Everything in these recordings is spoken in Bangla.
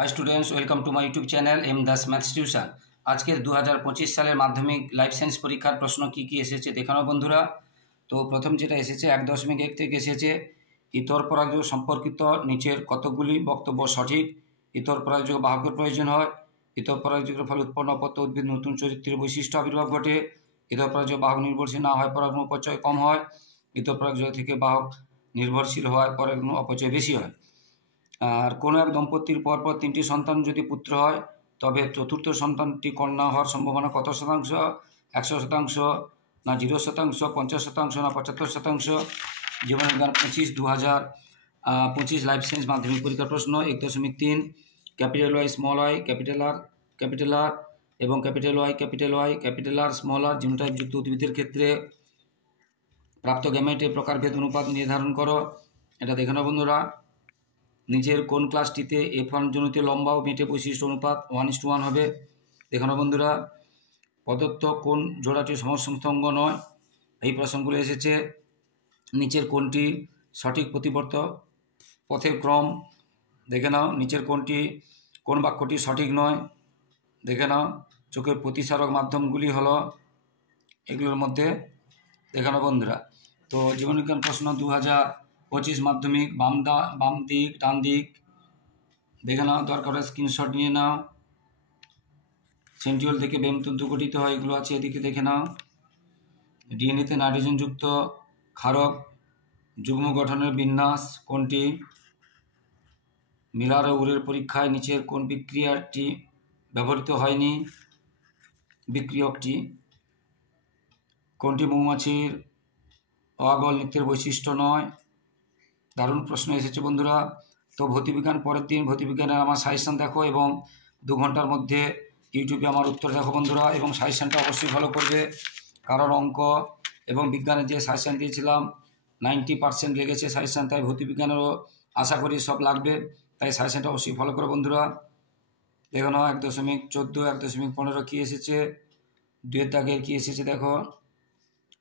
High students, welcome to my YouTube channel M Das maths tuition. আজকের 2025 সালের মাধ্যমিক লাইফ সায়েন্স পরীক্ষার প্রশ্ন কি কি এসেছে দেখানো বন্ধুরা। তো প্রথম যেটা এসেছে 1.1 থেকে এসেছে, ইতর পরাগযোগ সম্পর্কিত নিচের কতগুলি বক্তব্য সঠিক। ইতর পরাগযোগ বাহকের প্রয়োজন হয়। ইতর পরাগযোগের ফলে উৎপন্ন অপত্য উদ্ভিদ নতুন চরিত্রের বৈশিষ্ট্য আবির্ভাব ঘটে। ইতর পরাগযোগ বাহক নির্ভরশীল না হয়, পরাগন অপচয় কম হয়। ইতর পরাগযোগ থেকে বাহক নির্ভরশীল হয়, পরাগন অপচয় বেশি হয়। আর কোনো এক দম্পতির পরপর 3টি সন্তান যদি পুত্র হয়, তবে চতুর্থ সন্তানটি কন্যা হওয়ার সম্ভাবনা কত শতাংশ? 100%, না 0%, 50%, না 75%? জীবনবিজ্ঞান 2025 লাইফ সায়েন্স মাধ্যমিক পরীক্ষার প্রশ্ন। 1.3 capital Y small Y capital R এবং capital Y capital R small R জিনোটাইপযুক্ত উদ্ভিদের ক্ষেত্রে প্রাপ্ত গ্যামেটের প্রকারভেদ অনুপাত নির্ধারণ করো। এটা দেখে নাও বন্ধুরা। নিচের কোন ক্লাসটিতে F1 জনিত লম্বা ও মেটে বৈশিষ্ট্য অনুপাত 1:1 হবে? দেখানো বন্ধুরা। প্রদত্ত কোন জোড়াটি সমসংখ্যাঙ্ক নয়? এই প্রশ্নগুলো এসেছে। নিচের কোনটি সঠিক প্রতিবর্ত পথের ক্রম? দেখে নাও। নিচের কোন বাক্যটি সঠিক নয়? দেখে নাও। চোখের প্রতিসারক মাধ্যমগুলি হলো এগুলোর মধ্যে দেখানো বন্ধুরা। তো জীবনবিজ্ঞান প্রশ্ন 2025 মাধ্যমিক বাম দিক ডান দিক দেখে নাও। দরকার হলে স্ক্রিনশট নিয়ে নাও। সেন্ট্রিওল থেকে বেমতন্তু গঠিত হয়, এগুলো আছে এদিকে দেখে নাও। ডিএনএতে নাইট্রোজেনযুক্ত ক্ষারক যুগ্ম গঠনের বিন্যাস কোনটি? মিলার ও উরের পরীক্ষায় নিচের কোন বিক্রিয়াটি ব্যবহৃত হয়নি? বিক্রিয়কটি কোনটি মৌমাছির অগল নৃত্যের বৈশিষ্ট্য নয়? দারুণ প্রশ্ন এসেছে বন্ধুরা। তো ভৌতিবিজ্ঞান পরের দিন ভৌতিবিজ্ঞানের আমার সাজেশান দেখো এবং 2 ঘন্টার মধ্যে ইউটিউবে আমার উত্তর দেখো বন্ধুরা, এবং সাজেশানটা অবশ্যই ফলো করবে, কারণ অঙ্ক এবং বিজ্ঞানের যে সাজেশান দিয়েছিলাম 90% লেগেছে সাজেশান, তাই ভৌতিবিজ্ঞানেরও আশা করি সব লাগবে, তাই সাজেশানটা অবশ্যই ফলো করো বন্ধুরা। দেখো না 1.14 1.15 কী এসেছে, 2 দাগের কী এসেছে দেখো,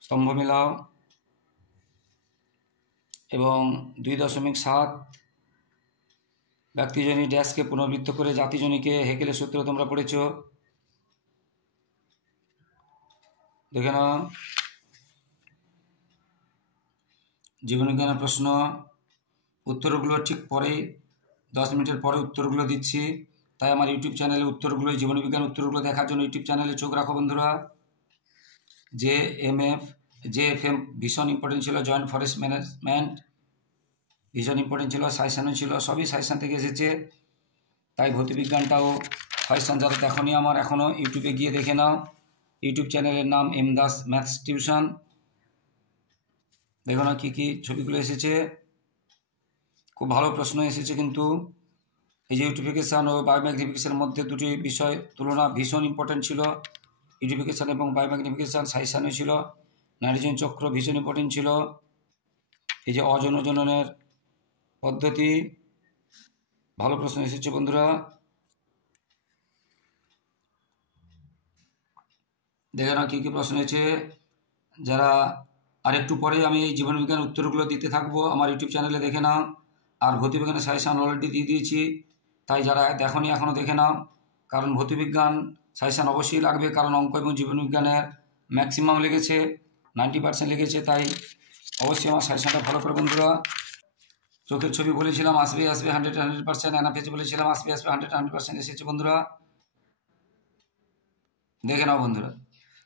স্তম্ভ মেলাও। এবং 2.7 ব্যক্তিজনী ড্যাশকে পুনর্বৃত্ত করে জাতিজনীকে হেকেলের সূত্র তোমরা পড়েছ, দেখে নাও। জীবনবিজ্ঞানের প্রশ্ন উত্তরগুলো ঠিক পরেই 10 মিনিটের পরে উত্তরগুলো দিচ্ছি, তাই আমার ইউটিউব চ্যানেলে উত্তরগুলো জীবনবিজ্ঞান উত্তরগুলো দেখার জন্য ইউটিউব চ্যানেলে চোখ রাখো বন্ধুরা। JFM ভীষণ ইম্পর্টেন্ট ছিল, জয়েন্ট ফরেস্ট ম্যানেজমেন্ট ভীষণ ইম্পর্টেন্ট ছিল, সাজেশানও ছিল, সবই সাজেশান থেকে এসেছে, তাই ভৌতবিজ্ঞানটাও সাজেশান যারা দেখোনি আমার এখনও ইউটিউবে গিয়ে দেখে নাও। ইউটিউব চ্যানেলের নাম এম দাস ম্যাথস টিউশন। দেখো না কী কী ছবিগুলো এসেছে, খুব ভালো প্রশ্ন এসেছে কিন্তু। এই যে ইউটিফিকেশান ও বায়োম্যাগনিফিকেশনের মধ্যে দুটি বিষয় তুলনা ভীষণ ইম্পর্টেন্ট ছিল। ইউটিফিকেশান এবং বায়োম্যাগনিফিকেশান সাজেশানও ছিল। নাইট্রোজেন চক্র ভীষণ ইম্পর্টেন্ট ছিল। এই যে অজনজননের পদ্ধতি, ভালো প্রশ্ন এসেছে বন্ধুরা। দেখে নাও কী কী প্রশ্ন এসেছে। যারা আরেকটু পরে আমি এই জীবনবিজ্ঞান উত্তরগুলো দিতে থাকবো, আমার ইউটিউব চ্যানেলে দেখে নাও। আর ভৌতবিজ্ঞানের সাজেশান অলরেডি দিয়ে দিয়েছি, তাই যারা দেখোনি এখনও দেখে নাও, কারণ ভৌতবিজ্ঞান সাজেশান অবশ্যই লাগবে, কারণ অঙ্ক এবং জীবনবিজ্ঞানের ম্যাক্সিমাম লেগেছে, 90% লেগেছে, তাই অবশ্যই আমার সাজেশানটা ফলো করো বন্ধুরা। চোখের ছবি বলেছিলাম আসবে 100% অ্যানাফেজ বলেছিলাম আসবে 100% এসেছে বন্ধুরা, দেখে নাও বন্ধুরা।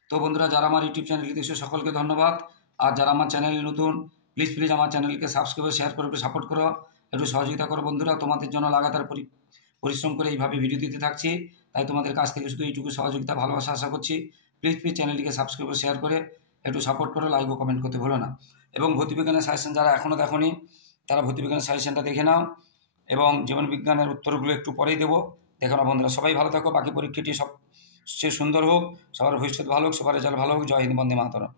তো বন্ধুরা, যারা আমার ইউটিউব চ্যানেলটি দেখছো সকলকে ধন্যবাদ। আর যারা আমার চ্যানেলে নতুন, প্লিজ আমার চ্যানেলকে সাবস্ক্রাইব শেয়ার করে একটু সাপোর্ট করো, একটু সহযোগিতা করো বন্ধুরা। তোমাদের জন্য লাগাতার পরিশ্রম করে এইভাবে ভিডিও দিতে থাকছি, তাই তোমাদের কাছ থেকে শুধু এইটুকু সহযোগিতা ভালোবাসা আশা করছি। প্লিজ চ্যানেলটিকে সাবস্ক্রাইব শেয়ার করে একটু সাপোর্ট করো, লাইক ও কমেন্ট করতে ভুলো না। এবং ভৌতবিজ্ঞানের সাজেশান যারা এখনও দেখোনি তারা ভৌতবিজ্ঞানের সাজেশানটা দেখে নাও, এবং জীবনবিজ্ঞানের উত্তরগুলো একটু পরেই দেবো, দেখো না বন্ধুরা। সবাই ভালো থাকো, বাকি পরীক্ষাটি সবচেয়ে সুন্দর হোক, সবার ভবিষ্যৎ ভালো হোক, সবার রেজাল্ট ভালো হোক। জয় হিন্দ, বন্দে মাতরম।